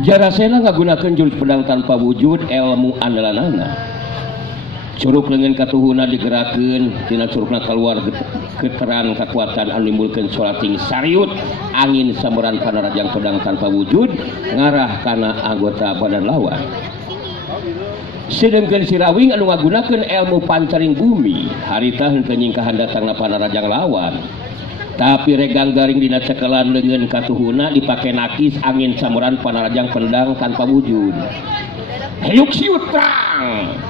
Jarasena ngagunakeun jurus pedang tanpa wujud ilmu andalanana. Curug leungeun katuhuna digerakkeun tina curugna keluar geteran kekuatan anu nimbulkeun solating sariut angin sameuran kana rajang pedang tanpa wujud ngarah kana anggota badan lawan. Sedengkeun si Rawing anu ngagunakeun ilmu pancaring bumi harita henteu nyingkahan datangna pana rajang lawan. Tapi regang garing dina cekelan leungeun katuhuna dipake nakis angin samuran panarajang pendang tanpa wujud. Heyuk siut terang.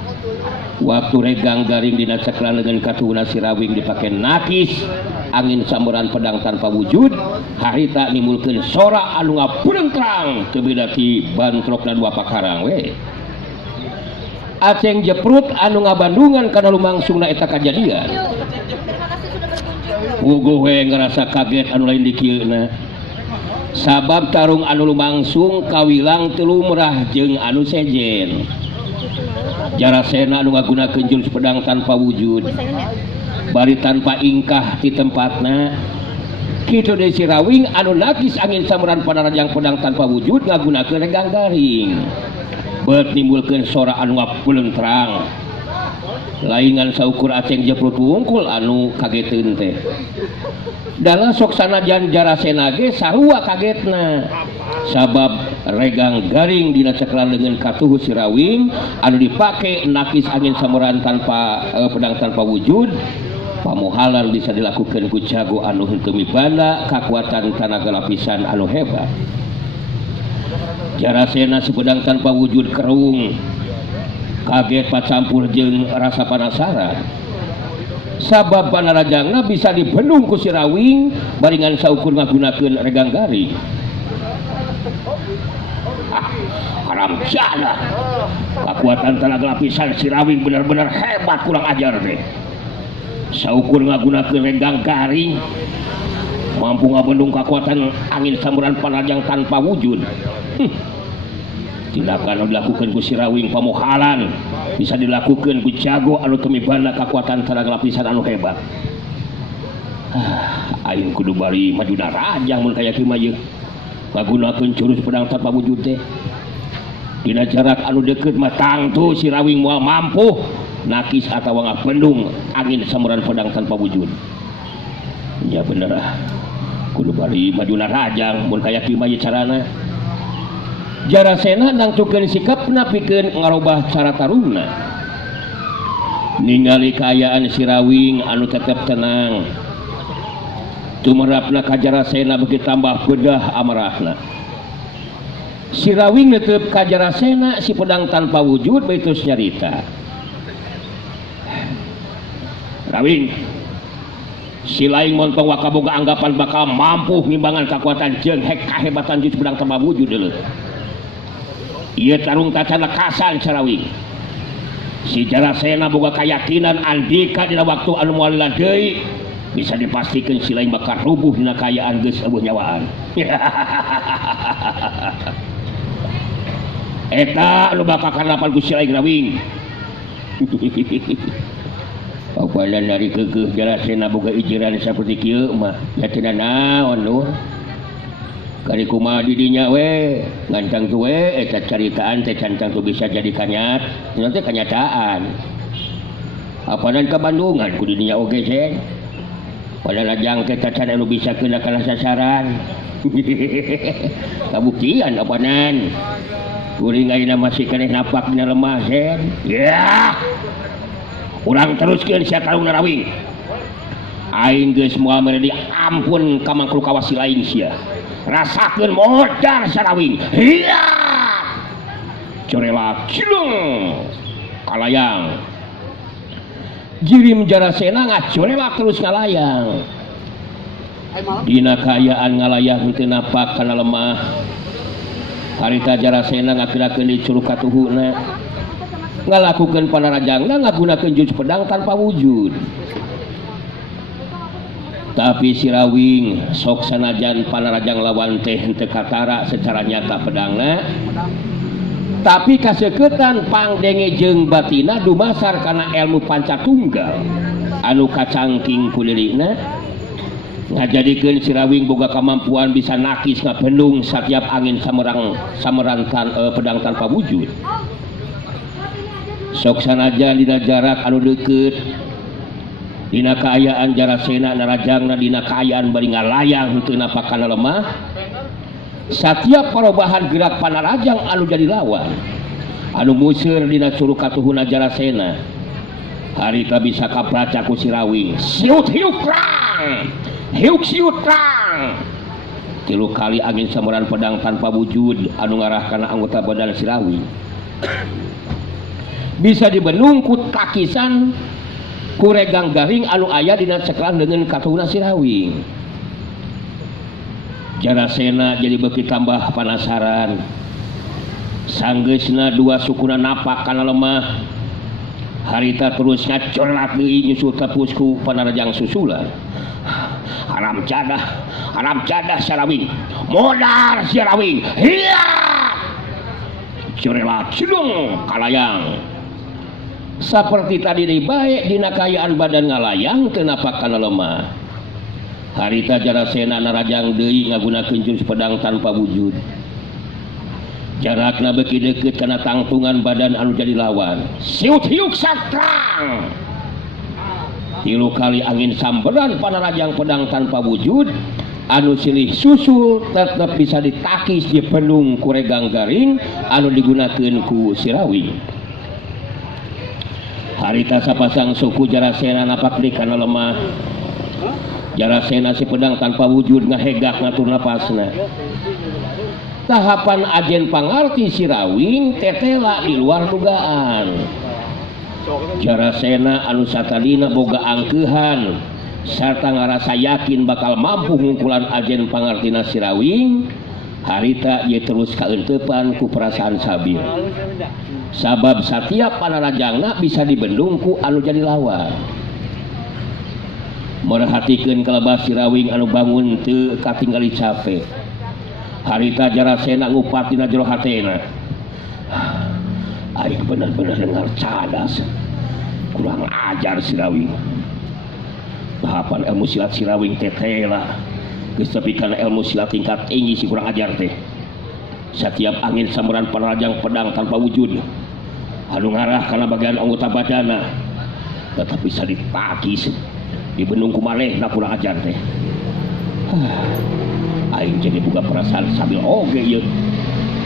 Waktu regang garing dina cekelan leungeun katuhuna si Rawing dipake nakis angin samuran pedang tanpa wujud, harita nimbulkeun sora anu ngapureung terang teu beda ti bantrokna dua pakarang we. Aceng jeprut anu ngabandungan kana lumangsungna eta kajadian. Puguh we ngerasa kaget anu lain dikieuna. Sabab tarung anu lumangsung kawilang teu lumrah jeung anu sejen. Jarasena anu ngagunakeun jurus pedang tanpa wujud bari tanpa ingkah di tempatna. Kitu deui si Rawing anu nakis angin samuran panarajang pedang tanpa wujud ngagunakeun regang garing. Beut nimbulkeun sora anu ngapeuleung terang. Laingan saukur aceng jeprut wungkul anu kageteun teh. Dana sok sanajan Jarasena ge sarua kagetna. Sabab regang garing dina cekelan leungeun katuhu si Rawing anu dipake nakis angin samuran tanpa pedang tanpa wujud pamuhalan bisa dilakukeun ku jago anu henteu mibanda kakuatan tanaga lapisan anu hebat. Jarasena si pedang tanpa wujud kerung kaget pacampur jeung rasa penasaran. Sabab panarajangna bisa dibendung ku si Rawing baringan saukur ngagunakeun regang garing. Haram jana. Kekuatan tenaga lapisan si Rawing benar-benar hebat kurang ajar deh. Saukur ngagunakeun regang garing mampu ngabendung kekuatan angin samuran panarajang tanpa wujud. Tindakan anu dilakukeun ku si Rawing pamuhalan bisa dilakukeun ku jago anu teu mibanda kakuatan tenaga lapisan anu hebat. Aing kudu bari majuna rajang mun kaya kieu mah yeuh. Ngagunakeun jurus pedang tanpa wujud teh. Dina jarak anu deukeut mah tangtu si Rawing moal mampu nakis atawa ngabendung angin samuran pedang tanpa wujud. Ya bener ah. Kudu bari majuna rajang mun kaya kieu mah carana. Jarasena nangtukeun sikapna pikeun ngarobah cara tarungna. Ningali kaayaan si Rawing anu tetep tenang. Tumerapna ka Jarasena beuki tambah bedah amarahna. Si Rawing netep ka Jarasena si pedang tanpa wujud beutus nyarita. Rawing, si laing montong wakaboga anggapan bakal mampu ngimbangan kekuatan jeung kahebatan jurus pedang tanpa wujud deuleu. Ieu tarung tacana kasan Rawing. Si Jarasena boga kayakinan andika dina waktu anu moal deui bisa dipastikeun si laing bakal rubuh dina kaayaan geus eueuh nyawaan. Eta anu bakal kanapan ku si laing Rawing. Papalan dari keukeuh Jarasena boga ijiran saperti kieu mah nya teu naon Nur. Kari kumaha di dinya we ngancang tu we eta caritaan teh cancang tu bisa jadi kanyat nanti kenyataan apanan ke Bandungan ku di dinya oge seh pada lajang teh cacan anu bisa kena kana sasaran kabuktian apanan kuring ayeuna masih keneh napak dina lemah seh ya urang teruskeun sia tarungna Rawing aing geus moal mere diampun ka mangkul kawasi lain sia rasakeun modar Rawing. Iya. Corela cilung kalayang. Jirim Jarasena ngacorela terus ngalayang. Dina kaayaan ngalayang teu napak kana lemah. Harita Jarasena ngagerakeun di curug katuhuna. Ngalakukeun panarajangna ngagunakeun jurus pedang tanpa wujud. Tapi si Rawing sok sanajan panarajang lawan teh henteu katara secara nyata pedangna tapi kaseuketan pangdenge jeung batina dumasar kana ilmu pancatunggal anu kacangking ku lirina ngajadikeun si Rawing boga kemampuan bisa nakis ngapendung setiap angin sameran pedang tanpa wujud. Sok sanajan dina jarak anu deukeut dina kaayaan Jarasena narajangna dina kaayaan bari ngalayang henteu napakana lemah. Setiap perubahan gerak panarajang anu jadi lawan anu museur dina suruh katuhuna Jarasena harita bisa kapraca ku si Rawing. Siut hiuk rang hiuk siut rang 3 kali angin sameran pedang tanpa wujud anu ngarah kana anggota badan si Rawing bisa dibendung ku takisan kuregang garing anu aya dina ceklan dengan katuhuna si Rawing. Jarasena jadi beki tambah penasaran. Sanggeusna 2 sukuna napak kana lemah. Harita terus ngacorlat deui nyusul tepusku panarajang susulan. Haram cadah si Rawing. Modar si Rawing. Hiya! Corelat cilung kalayang. Saperti tadi deui bae dina kaayaan badan ngalayang teu napak kana lemah. Harita Jarasena narajang deui ngagunakeun jurus pedang tanpa wujud. Jarakna beki deukeut kana tangtungan badan anu jadi lawan. Siut hiuk satrang. 3 kali angin samberan panarajang pedang tanpa wujud anu silih susul tetep bisa ditakis di pendung kuregang garing anu digunakeun ku si Rawing. Harita sapasang suku Jarasena napak deui kana lemah. Jarasena si pedang tanpa wujud ngahegak ngatur napasna. Tahapan ajen pangarti si Rawing tetela di luar dugaan. Jarasena anu satadina boga angkeuhan sarta ngarasa yakin bakal mampu ngungkulan ajen pangartina si Rawing. Harita ye terus kaentepan ku perasaan sabil. Sabab setiap panarajangna bisa dibendung ku anu jadi lawan. Merhatikeun kalebah si Rawing anu bangun teu katinggali capek. Harita Jarasena ngupat dina jero hatena. Aing bener-bener dengar cadas. Kurang ajar si Rawing. Tahapan ilmu silat si Rawing tetela. Geus tepikeun ilmu silat tingkat tinggi si kurang ajar teh. Setiap angin sameran panarajang pedang tanpa wujud anu ngarah kana bagian anggota badana tetap bisa ditakis dibendung ku malehna kurang ajar teh. Aing jadi boga perasaan sambil oge ye.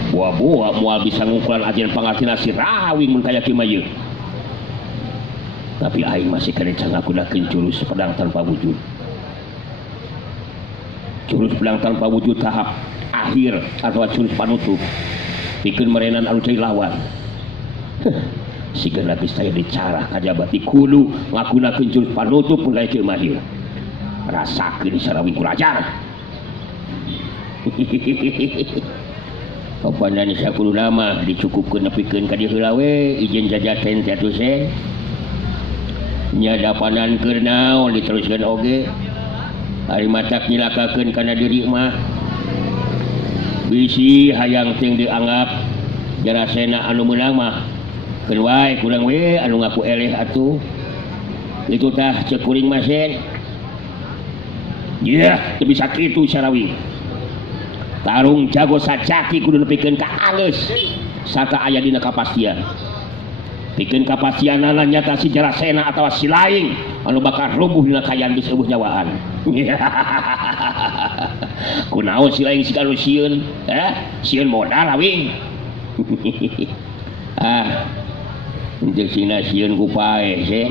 Boa-boa moal bisa ngukuran ajen pangartina si Rawing mun kaya kieu mah ye. Tapi aing masih kereca ngagunakeun jurus pedang tanpa wujud. Jurus pedang tanpa wujud tahap akhir atau jurus panutup. Pikeun merenan anu cai lawan. Siga geus taya dicarah kajabati kudu ngagunakeun jurus panutup mun kaya kieu mah ye. Rasakeun si Rawing kurang ajar. Kapan ni sakudu nama dicukupkeun nepikeun ka dieu heula we ijeun jajaten teh atuh se. Nya dapanan keur naon diteruskeun oge. Ari matak nyilakakeun kana diri mah. Bisi hayang ting dianggap Jarasena anu meunang mah. Keun wae kurang we anu ngaku eleh atuh. Itu tah ceuk kuring mah sen. Yah, teu bisa kitu si Rawing. Tarung jago sacaki kudu nepikeun ka alus sarta aya dina kapastian. Pikeun kapastianana nyata si Jarasena atawa si laing anu bakal rubuh dina kaayaan geus eueuh nyawaan. Kunaon si laing si anu sieun? Sieun modal Rawing. Untuk sina sieun ku paeh se.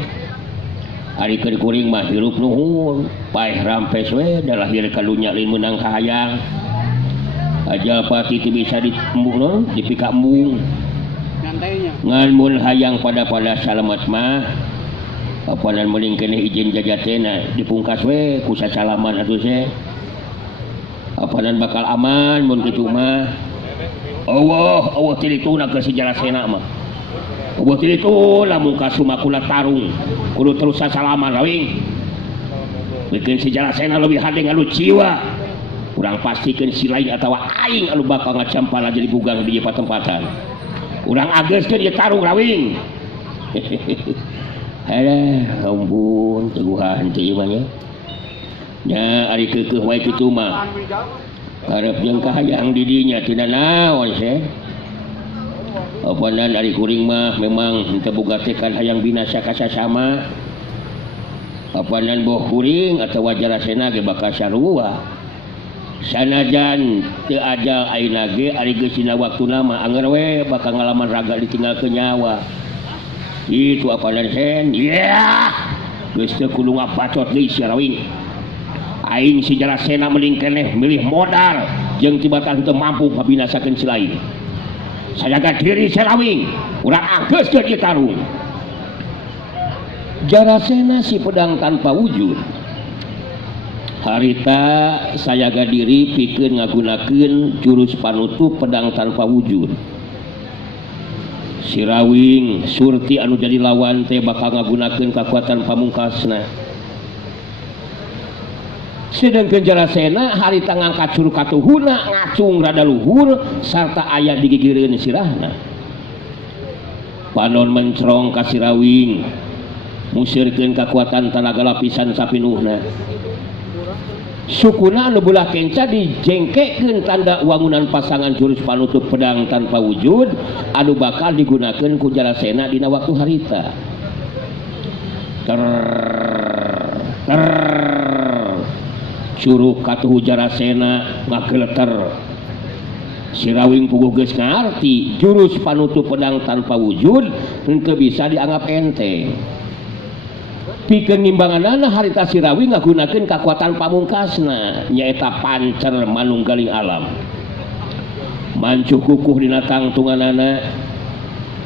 Ari keur kuring mah hirup nuhun, paeh rampes we da lahir ka dunya lain meunang kahayang. Aja pati bisa ditembung dipika embung ngan mun hayang pada salamet mah apanan meuling keneh izin jajatena dipungkas we ku sasalaman atuh se apanan bakal aman mun kitu mah Allah tilituna ke si Jarasena mah Allah tilituna mun kasumakula tarung kudu terus sasalaman Rawing bikin si Jarasena lebih hade anu jiwa kurang pastikan si lain atau aing anu bakal ngacampana jadi gugang di patempatan urang ageuskeun ieu tarung Rawing. Aduh ampun teguhan teh ieu mah nya nya ari keukeuh wae kitu mah karep jeung kahayang di dinya tina naon seh apanan ari kuring mah memang henteu boga tekan hayang binasa ka sasama apanan boh kuring atawa jarasena ge bakal sarua sanajan teu ajal ayeuna ge ari geus dina waktuna mah anger we bakal ngalaman raga ditinggalkeun nyawa itu apanan sen geus teu kudu ngabacot deui Sirawing aing si Jarasena mending keneh milih modal jeung tibatan teu mampu ngabinasakeun si lain sajaga diri Sirawing urang anggeuskeun ieu tarung Jarasena si pedang tanpa wujud harita sajaga diri pikeun ngagunakeun jurus panutup pedang tanpa wujud Sirawing surti anu jadi lawan teh bakal ngagunakeun kekuatan pamungkasna sedangkan Jarasena harita ngangkat curug katuhuna ngacung rada luhur sarta aya di gigireun sirahna panon mencrong ka Sirawing musirkeun kekuatan tenaga lapisan sapinuhna sukuna anu beulah kenca dijengkekeun tanda wangunan pasangan jurus panutup pedang tanpa wujud anu bakal digunakeun ku Jarasena dina waktu harita curug katuhu Jarasena ngageleter Sirawing puguh geus ngarti jurus panutup pedang tanpa wujud henteu bisa dianggap enteng pikeun ngimbanganana harita Sirawing ngagunakeun kekuatan pamungkasna nyaeta pancer manunggaling alam mancuh kukuh dina tangtunganana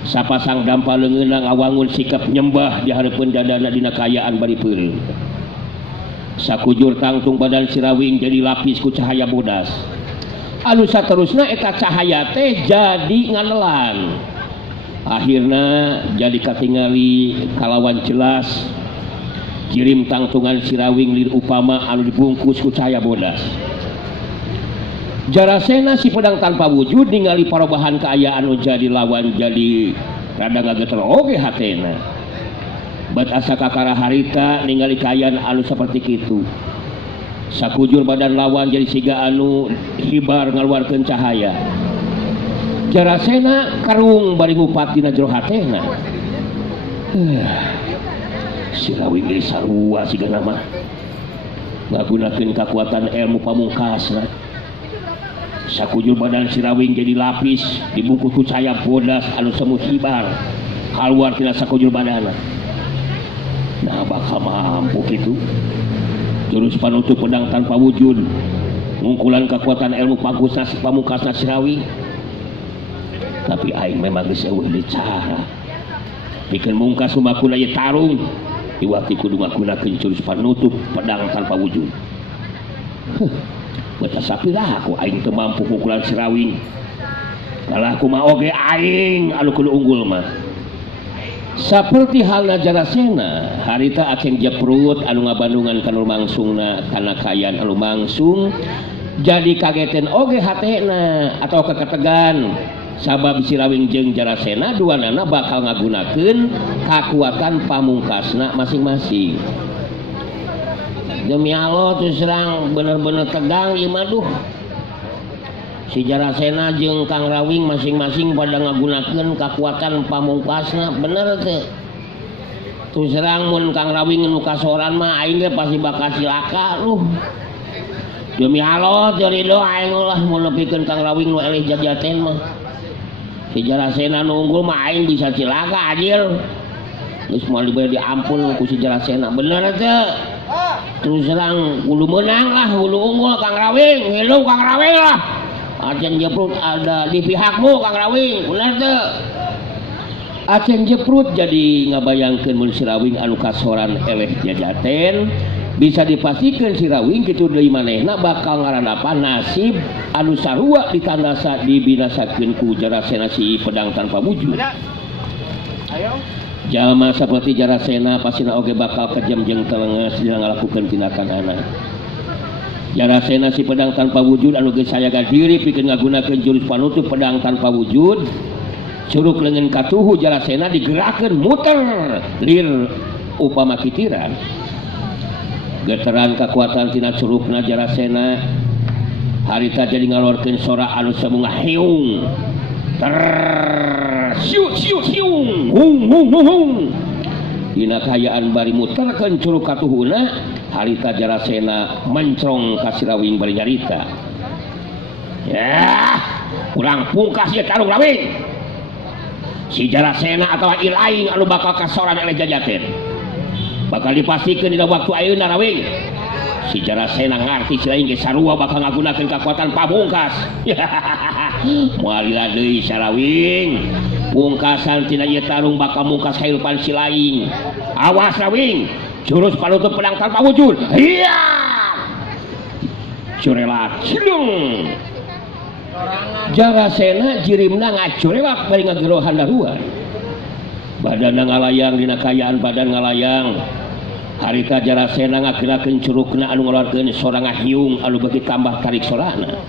sapasang dampa leungeunna ngawangun sikap nyembah di hareupeun dadana dina kayaan bari peureum sakujur tangtung badan Sirawing jadi lapis ku cahaya bodas anu saterusna eta cahaya teh jadi nganelan akhirna jadi katingali kalawan jelas kirim tangtungan Sirawing lir upama anu dibungkus ku cahaya bodas Jarasena si pedang tanpa wujud ningali parobahan kaayaan anu jadi lawan jadi rada ngageter oge hatena bat asa kakara harita ningali kaayaan anu saperti kitu sakujur badan lawan jadi siga anu hibar ngaluarkeun cahaya Jarasena karung bari ngupat dina jero hatena Sirawing geus sarua sigana mah ngagunakeun kekuatan ilmu pamungkasna sakujur badan Sirawing jadi lapis dibungkus ku cahaya bodas anu semu hibar kaluar tina sakujur badanna nah bakal mampu gitu jurus panutup pedang tanpa wujud ngungkulan kekuatan ilmu pamungkasna Sirawing tapi aing memang geus eueuh di cara pikeun mungkas lumakuna ieu tarung iwati kudu ngagunakeun jurus panutup pedang tanpa wujud beta sapiraha aku aing teu mampu pukulan Sirawing kalah kumaha oge aing anu kudu unggul mah saperti halna Jarasena harita aceng jeprut anu ngabandungan ka lumangsungna kana kaayaan anu mangsung jadi kageten oge hatena atau keketegan sabab Sirawing jeung Jarasena duanana bakal ngagunakeun kekuatan pamungkasna masing-masing demi Allah tuh serang bener-bener tegang ieu mah duh si Jarasena jeung Kang Rawing masing-masing pada ngagunakeun kekuatan pamungkasna bener teu tuh serang mun Kang Rawing nu kasoran mah aing ge pasti bakal cilaka luh demi Allah teu ridho aing ulah mun nepikeun Kang Rawing nu elih jajaten mah si Jarasena nu unggul mah aing bisa cilaka adil geus moal dibere diampun ku si Jarasena bener teu terus serang kudu menang lah kudu unggul Kang Rawing hidup Kang Rawing lah Aceng jeprut ada di pihakmu Kang Rawing bener teu Aceng jeprut jadi ngabayangkeun mun Sirawing anu kasoran eleh jajaten bisa dipastikan Sirawing kitu deui manehna bakal ngarandapan nasib anu sarua ditandasa dibinasakeun ku Jarasena si pedang tanpa wujud jalma saperti Jarasena pasina oge bakal kejam jeung telenges dina ngalakukeun tindakanana Jarasena si pedang tanpa wujud anu geus sayaga diri pikeun ngagunakeun jurus panutup pedang tanpa wujud curug leungeun katuhu Jarasena digerakkeun muter lir upama kitiran Geteran kekuatan tina curugna Jarasena harita jadi ngalorkeun sora anu samunga hiung siut siut hiung hung hung hung hung dina kayaan bari muterkeun curug katuhuna harita Jarasena mencrong ka Sirawing bari nyarita ya kurang pungkas ya tarung Rawing si Jarasena atawa ilaing anu bakal kasoran oleh Jajaten bakal dipastikan dina waktu ayeuna Rawing si Jarasena ngarti si lain ge sarua bakal ngagunakeun kekuatan pamungkas moal lila deui Sarawing pungkasan tina ieu tarung bakal mungkas kahirupan si lain awas Rawing jurus panutup pedang tanpa wujud iya curelat cilung Jarasena jirimna ngacurelak bari ngagero handaruan badan ngalayang dina kayaan badan ngalayang harita Jarasena ngagerakeun curugna anu ngeluarkeun sorang hiung anu beuki tambah tarik sorana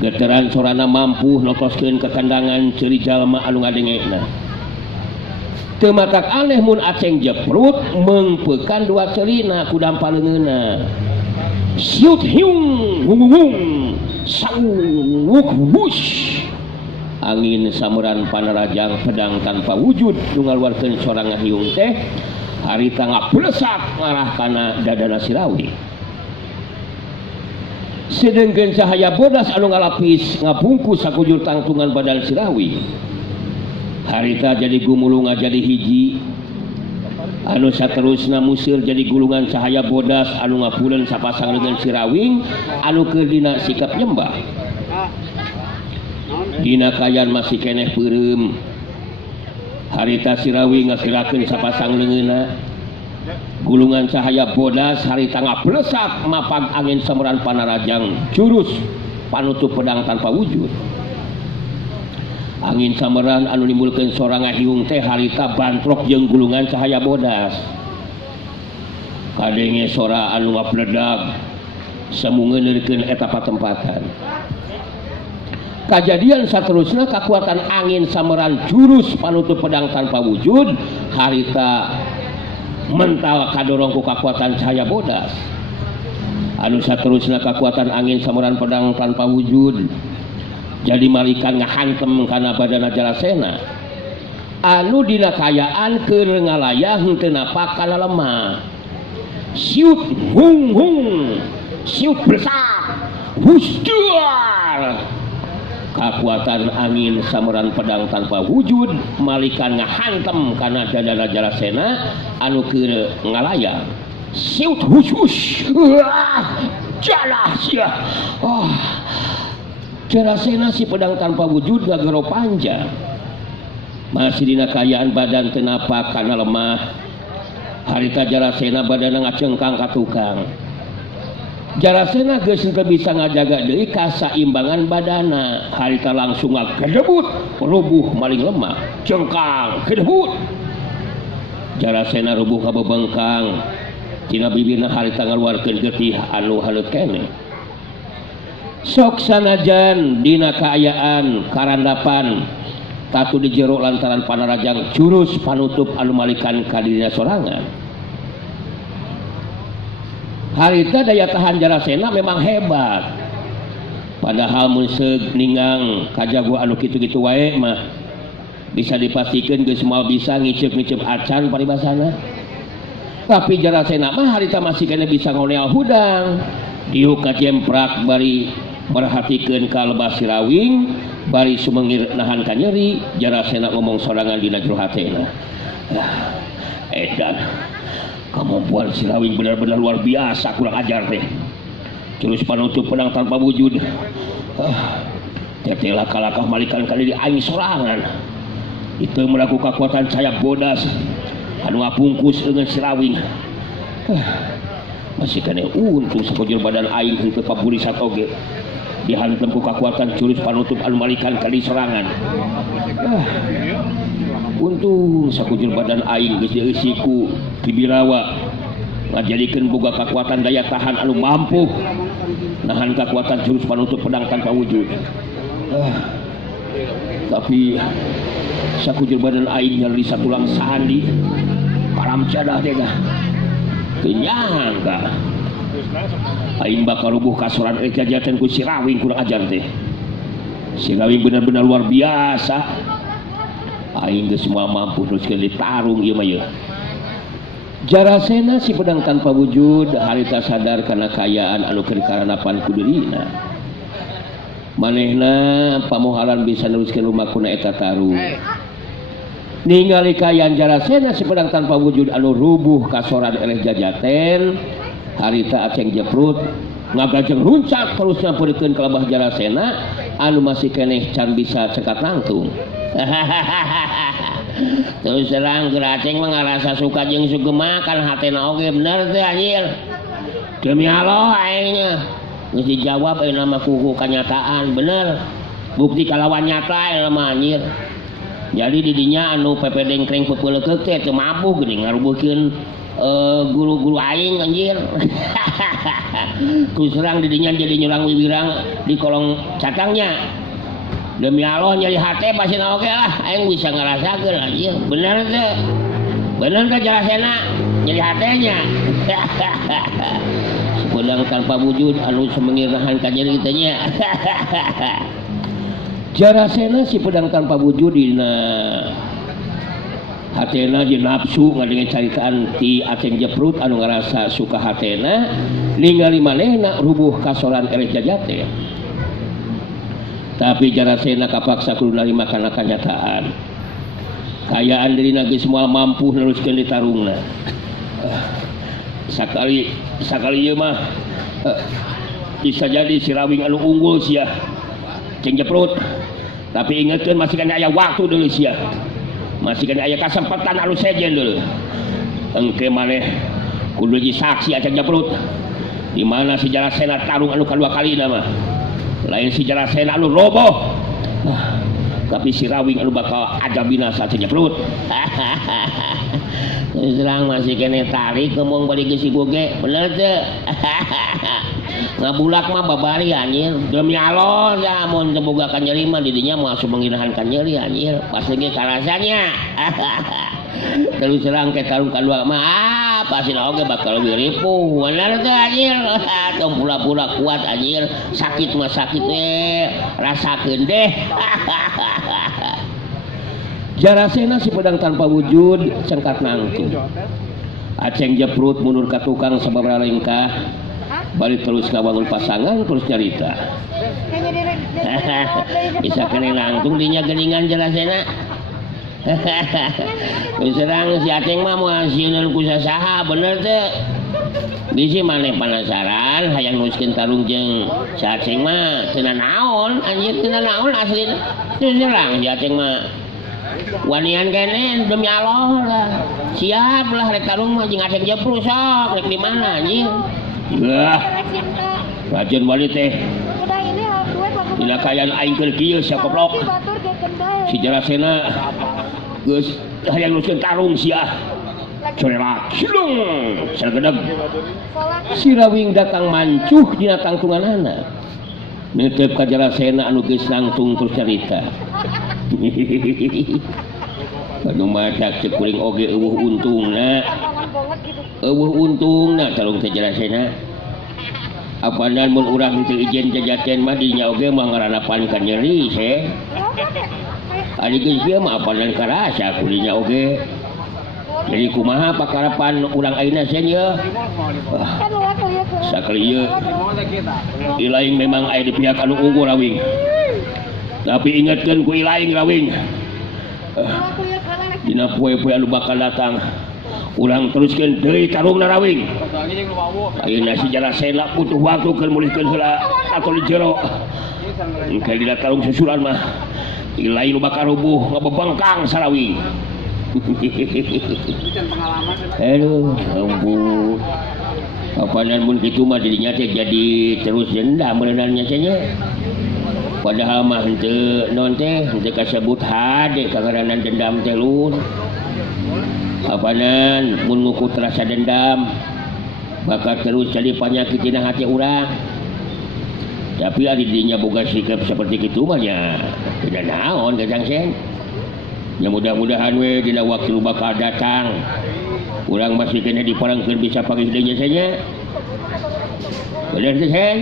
geteran sorana mampu notoskeun kekandangan ceuri jalma anu ngadengena teu matak aneh mun aceng jeprut meungpeukan dua ceulina ku dampaleungeunna siut hiung hung hung sawuk wush angin samuran panarajang pedang tanpa wujud nu ngaluarkeun sorang hiung teh harita ngaplesak ngarah kana dadana Sirawi sedengkeun cahaya bodas anu ngalapis ngabungkus sakujur tangtungan badan Sirawi harita jadi gumulung jadi hiji anu saterusna musir jadi gulungan cahaya bodas anu ngapuleun sapasang dengan Sirawing anu keur dina sikap nyembah dina kayan masih keneh peureum harita Sirawi ngasirakeun sapasang leungeunna gulungan cahaya bodas harita ngaplesak mapag angin samuran panarajang jurus panutup pedang tanpa wujud angin samuran anu nimbulkeun sorang hiung teh harita bantrok jeung gulungan cahaya bodas kadenge sora anu ngapledag samungeuneukeun eta patempatan kejadian saterusna kekuatan angin sameran jurus panutup pedang tanpa wujud harita mental kadorong ku kekuatan cahaya bodas anu saterusna kekuatan angin sameran pedang tanpa wujud jadi malikan ngahantem kana badana Jarasena anu dina kayaan keur ngalayah teu napak kana lemah siut hung hung siut besak husduar kekuatan angin samuran pedang tanpa wujud malikan ngahantem kana dadana Jarasena anu keur ngalayang siut husus jalas ya Jarasena si pedang tanpa wujud ngagero panjang masih dina kayaan badan teu napak kana lemah harita Jarasena badanna ngacengkang ka tukang Jarasena geus teu bisa ngajaga deui kasaimbangan badana harita langsung ngagedebut rubuh maling lemah cengkang kedebut Jarasena rubuh ka bebengkang tina bibirna harita ngaluarkeun getih anu halut keneh sok sanajan dina kaayaan karandapan tatu di jero lantaran panarajang jurus panutup anu malikan ka dirina sorangan harita daya tahan Jarasena memang hebat padahal mun seug ningang kajago anu kitu-kitu wae mah bisa dipastikan geus moal bisa ngiceup-ngiceup acan paribasana tapi Jarasena mah harita masih kena bisa ngoneal hudang diuk ka jemprak bari perhatikeun ka lebah Sirawing bari sumengir nahan ka nyeri Jarasena ngomong sorangan dina jero hatena edan kemampuan Sirawing benar-benar luar biasa kurang ajar teh jurus panutup pedang tanpa wujud tetela kalakah malikan kali di aing sorangan itu melaku kekuatan cahaya bodas anu ngapungkus dengan Sirawing masih kena untung sekujur badan aing henteu paburi satoge dihantem ku kekuatan jurus panutup anu malikan kali serangan untung sakujur badan aing geus dieusiku Bibirawa ngajadikeun boga kekuatan daya tahan anu mampu nahan kekuatan jurus panutup pedang tanpa wujud tapi sakujur badan aing nyeri satulang sandi param cadah teh dah kenyangka aing bakal rubuh kasoran jajaten ku si Rawing kurang ajar teh. Si Rawing benar-benar luar biasa. Aing geus semua mampu teruskeun ditarung ieu mah ieu. Jarasena si pedang tanpa wujud harita sadar kana kayaan anu keur karanapan ku dirina. Manehna pamohalan bisa neruskeun lumakuna eta tarung. Ningali kayaan Jarasena si pedang tanpa wujud anu rubuh kasoran eleh jajaten harita aceng jeprut ngagajeng runcak terus nyampeurkeun ka labah Jarasena anu masih keneh can bisa cekat nangtung. Terus terang geraceng mah ngarasa suka jeung sugema kan hatena oge bener teh anjir. Demi Allah aingnya geus dijawab ayeuna mah ku kanyataan bener. Bukti kalawan nyata ayeuna mah anjir. Jadi di dinya anu pepedeng kreng pepeuleukeuh teh teu mabuh geuning ngarubuhkeun guru-guru aing anjir. Terus terang di dinya jadi nyurang wiwirang di kolong catangnya. Demi Allah nyari hati pasti oke lah aing bisa ngerasakeun anjir bener teh Jarasena nyari hatenya. Sepedang tanpa wujud anu semengirahan ka nyeri teh nya. Jarasena si pedang tanpa wujud dina hatena jeung nafsu ngadengen caritaan ti aceng jeprut anu ngarasa suka hatena ningali manehna rubuh kasoran eleh jajate. Tapi Jarasena kapaksa kudu narima kana kanyataan. Kayaan dirina geus moal mampu neruskeun ditarungna. Sakali ieu mah bisa jadi si Rawing anu unggul sia ceng jeprut. Tapi ingetkeun masih kana aya waktu deuleu sia. Masih kana aya kasempatan anu sejen deuleu. Engke maneh kudu jadi saksi aceng jeprut. Di mana si Jarasena tarung anu kadua kalina mah. Lain si Jarasena anu roboh. Tapi si Rawing anu bakal ada binasa aceng jeprut. Serang masih kene tarik ngomong balik geus boge bener teu. Ngabulak mah babari anjir. Demi Allah ya mun teu boga ka nyeri mah di dinya moal sumangirahan ka nyeri anjir. Pasti ge karasanya. Terus serang ke tarung kadua mah pasti oge bakal lebih ripuh. Bener teu anjir. Tong pura-pura kuat anjir. Sakit mah sakit we rasakeun deh. Jarasena si pedang tanpa wujud cengkat nangtung. Aceng jeprut mundur ka tukang sababaraha lengkah. Balik terus ngawangun pasangan terus nyarita. Bisa kene nangtung dinya geuningan Jarasena. Terus terang si aceng mah moal sieun ku sasaha bener teu. Bisi maneh penasaran hayang nuskeun tarung jeung si aceng mah teu naon anjir teu naon aslina. Terus terang si aceng mah wanian kene demi Allah lah. Siap lah rek tarung mah jeung aceng jeprut sok rek di mana anjir. Yah. Rajin balik teh. Dina kayaan aing keur kieu sia goblok. Si Jarasena geus hayang nuskeun tarung sia. Corelak silung sargedeg. Si Rawing datang mancuh dina tangtunganana. Netep ka Jarasena anu geus nangtung terus carita. Anu madak cek kuring oge eueuh untungna. Eueuh untungna tarung teh Jarasena. Apanan mun urang teu ijen jajaten mah dinya oge mah ngaranapan ka nyeri se. Ari geus kieu mah apanan karasa kulinya oge. Jadi kumaha pakarapan urang ayeuna sen ye? Sakali ieu ilaing memang aya di pihak anu unggul Rawing. Tapi ingatkeun ku ilaing Rawing. Dina poe-poe anu bakal datang urang teruskeun deui tarungna Rawing. Ayeuna si Jarasena butuh waktu keur mulihkeun heula atau di jero. Engke dina tarung susuran mah ilaing nu bakal rubuh ngabebengkang Sarawing. Aduh, ampun. Apanan mun kitu mah dirinya teh jadi terus dendam beunarnya cenah. Padahal mah henteu naon teh henteu kasebut hade kangaranan dendam teh lun. Apanan mun ngukut rasa dendam bakal terus jadi panyakit dina hati urang. Tapi ari dinya boga sikap seperti kitu mah nya tidak naon Kang Sen. Ya mudah-mudahan we dina waktu bakal datang kurang masih kena diparangkeun bisa pakai deui saja. Bener teh Sen?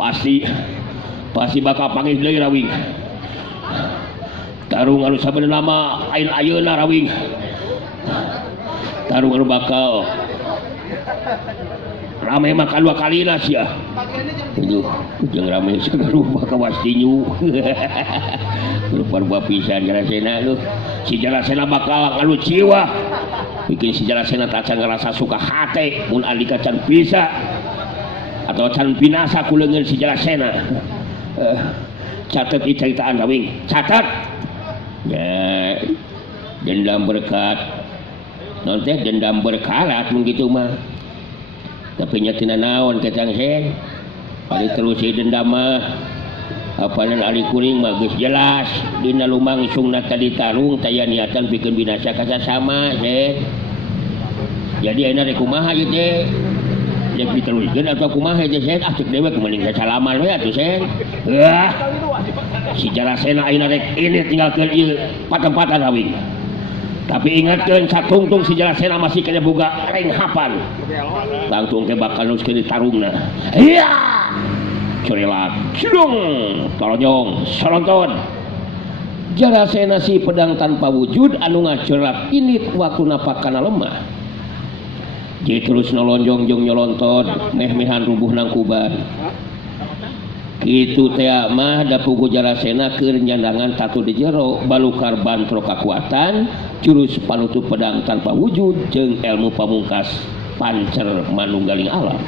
Pasti bakal panggil deui Rawing. Tarung anu sabenerna mah lain ayeuna Rawing. Tarung anu bakal rame makan 2 kalina sia. Itu jeung rame sagaruh bakal wastinyu. Rupa-rupa pisan Jarasena lu. Si Jarasena bakal ngalu jiwa. Bikin si Jarasena tak can ngerasa suka hate mun alika can bisa atau can binasa ku leungeun si Jarasena. Catet ieu caritaan Rawing. Catat. Ya. Dendam berkat. Non teh dendam berkarat mun kitu mah. Tapi nya tina naon Kacang Sen. Ari terus dendam mah apanan ari kuring mah geus jelas dina lumangsungna tadi tarung taya niatan pikeun binasa ka sasama Sen. Jadi ayeuna rek kumaha ieu teh? Rek diteruskeun atawa kumaha teh Sen? Ah cek dewek mending sasalaman we atuh Sen. Si Jarasena ayeuna rek ini tinggalkeun ieu patempatan Rawing. Tapi ingatkeun satungtung si Jarasena masih kena boga renghapan. Tangtung teh bakal nuskeun di tarungna. Iya. Corelat, cidung, tolonyong, soronton. Jarasena si pedang tanpa wujud anu ngacorelat init waktu napakana lemah. Jadi terus nolonjong jeung nyolonton meh-mehan rubuh nang kuban. Kitu teh mah da pugu Jarasena keur nyandangan tatu di jero balukar bantro kakuatan jurus panutup pedang tanpa wujud jeung ilmu pamungkas pancer manunggaling alam.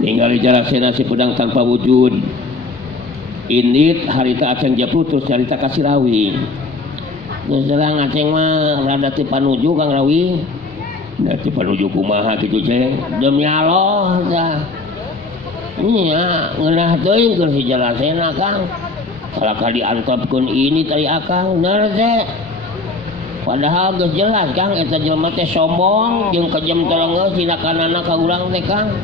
Ningali Jarasena si pedang tanpa wujud init harita aceng japru terus nyarita kasih Rawing. Geus serang aceng mah rada teu panuju Kang Rawing. Da teu panuju kumaha kitu Ceng? Demi Allah tah. Nya ngeunah teuing keur si Jarasena Kang. Kalaka diantopkeun ini tadi akang bener teh. Padahal geus jelas Kang eta jelema teh sombong jeung kejem tolong sina kanana ka urang teh Kang.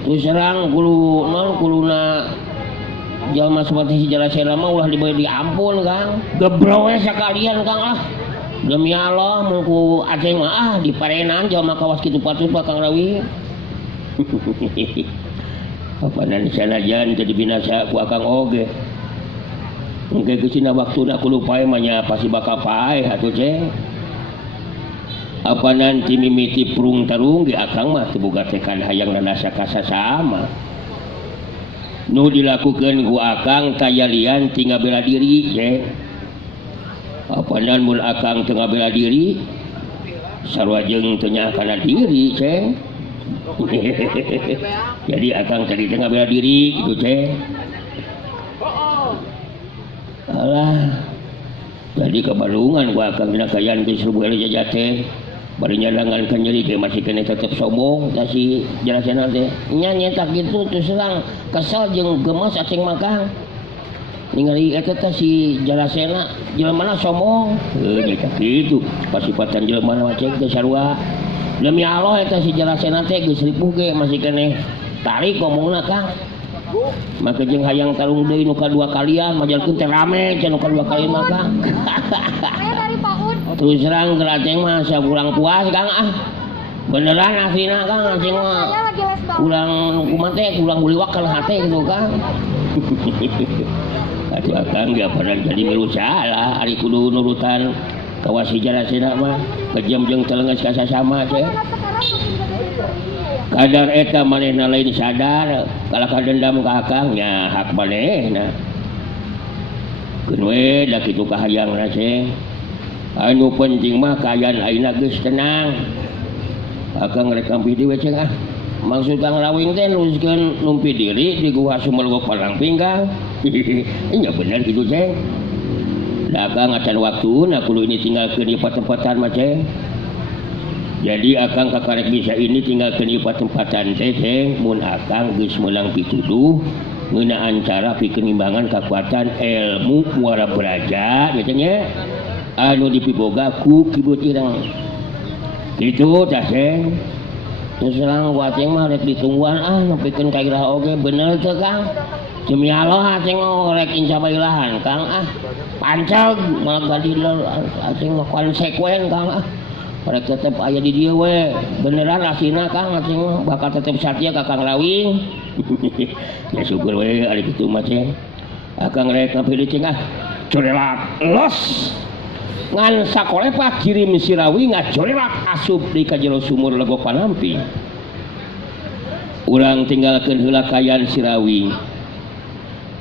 Terus serang kuluna jalma seperti si Jarasena mah ulah diberi diampun Kang. Gebrowe sakalian Kang ah. Demi Allah mun ku aceng mah diparenan jalma kawas kitu patut Kang Rawing. Papanan sanajan jadi binasa ku akang oge. Engke geusina waktuna kudu pae mah nya pasti bakal pae atuh Ceng. Apa nanti mimiti prung tarung di akang mah teu boga tekan hayang nanasa ka sasama. Nu dilakukeun ku akang tayalian tinggal bela diri Ceng. Apanan mun akang teu ngabela diri sarua jeung teu nya kana diri Ceng. Jadi akang tadi teu ngabela diri gitu Ceng. Alah. Jadi kebalungan ku akang dina kayan geus rubuh jajate. Bari nyadangan kan nyeri ke masih kena tetep sombong da si Jarasena teh. Nya nyeta kitu terus serang kesel jeung gemes aceng makang. Ningali eta teh si Jarasena jelema sombong. Nyeta kitu pasipatan jelema mah cek teh sarua. Demi Allah eta si Jarasena teh geus ripuh ge masih kena tarik ngomongna Kang. Maka jeung hayang tarung deui nu kadua kalian majalkeun teh rame cenah nu kadua kalian mah Kang. Terus serang gerateng mah sia kurang puas Kang ah. Beneran aslina Kang aceng mah. Kurang kumaha teh kurang buliwak kana hate gitu Kang. Atuh akang ge padahal jadi milu salah ari kudu nurutan kawas si Jarasena mah kejem jeung teleungeus ka sasama teh. Kadar eta manehna lain sadar kalaka dendam ka akang nya hak manehna. Keun we da kitu kahayangna Ceng. Anu penting mah kaayaan ayeuna geus tenang. Akang rek kampi deui Ceng ah. Maksud Kang Rawing teh nuruskeun numpi diri di gua Sumelwo Palang Pinggang. Nya bener kitu Ceng. Da akang acan waktuna kudu ini tinggalkeun di patempatan mah Ceng. Jadi akang kakarek bisa ini tinggalkeun di patempatan teh Ceng mun akang geus meunang pituduh ngeunaan cara pikeun imbangan kekuatan ilmu muara beraja ya Ceng ya. Anu dipiboga ku Kibu Cireng. Kitu tah Ceng. selang waceng mah rek ditungguan nepikeun ka iraha oge bener teu Kang demi Allah aceng rek inca bailahan Kang panceg malah gadileur aceng mah konsekuen Kang rek tetep aya di dieu we beneran asina Kang aceng mah bakal tetep satya ka Kang Lawing ya syukur we ari kitu mah ceng Kang rek kapilih ceng corelak los ngan sakolepa kirim si Rawi ngacorelak asup di kajero sumur lego panampi urang tinggalkeun heula kayan si Rawi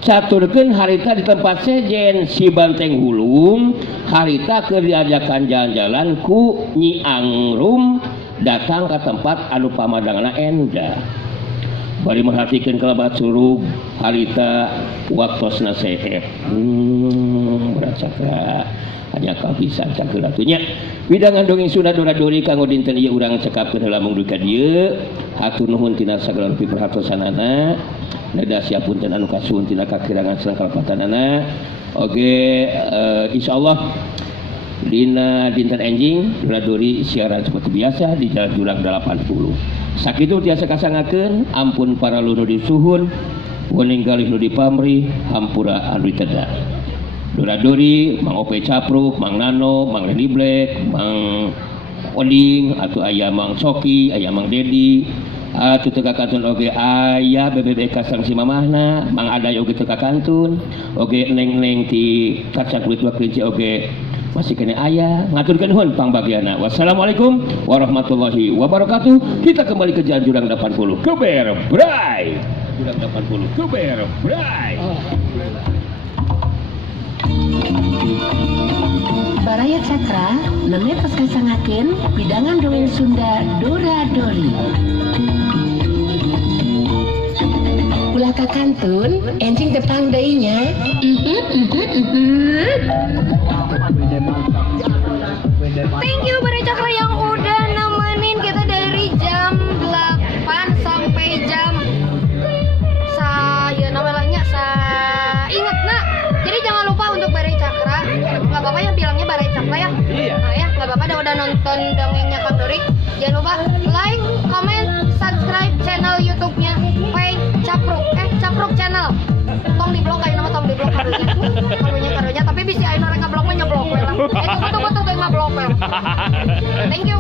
caturkeun harita di tempat sejen si Banteng Hulung harita keur diajakan jalan-jalan ku Nyi Angrum datang ke tempat anu pamadangna enda bari merhatikeun kalabat surug harita waktosna sehet beracaka hanya kabisan cakeur atunya widangan dongeng Sunda Dora-dori kanggo dinten ieu urang cekapkeun heula mung duka dieu hatur nuhun tina sagala rupi perhatosanana nada siapunten anu kasuhun tina kakirangan sareng kalepatanana oge insyaallah dina dinten enjing Dora-dori siaran seperti biasa di Jalan Jurang 80 sakitu tiasa kasangakeun ampun para lunu disuhun wening galih nu dipamrih hampura anu diteda Dora-dori, Mang Ope Capruk, Mang Nano, Mang Lady Black, Mang Oding, atau aya Mang Soki, aya Mang Dedi, atau teka kantun oge aya BBB kasang si mamahna, Mang Aday oge teka kantun, oge neng-neng ti kacang kulit wakrinci oge masih kena aya ngaturkeun nuhun pangbagiana. Wassalamualaikum warahmatullahi wabarakatuh. Kita kembali ke Jalan Jurang 80. Keber Bray. Jurang 80. Keber Bray. Baraya Cakra nemetos kasangakeun bidangan dongeng Sunda Dora-dori. Ulah kakantun enjing tepang deui nya. Thank you Baraya Cakra yang udah nemenin kita dari jam 8 sampai jam saya namanya ingat nak. Jadi jangan lupa untuk Baraya Cakra, nggak apa-apa ya bilangnya Baraya Cakra ya. Nah, ya nggak apa-apa udah nonton dongengnya Kang Dori. Jangan lupa like, comment, subscribe channel YouTube-nya Capruk Capruk channel. Tong di blog kayak nama tong di blog karunya tapi bisa ayeuna rek ngablok mah nyablok we lah. Tunggu ngeblok we. Thank you.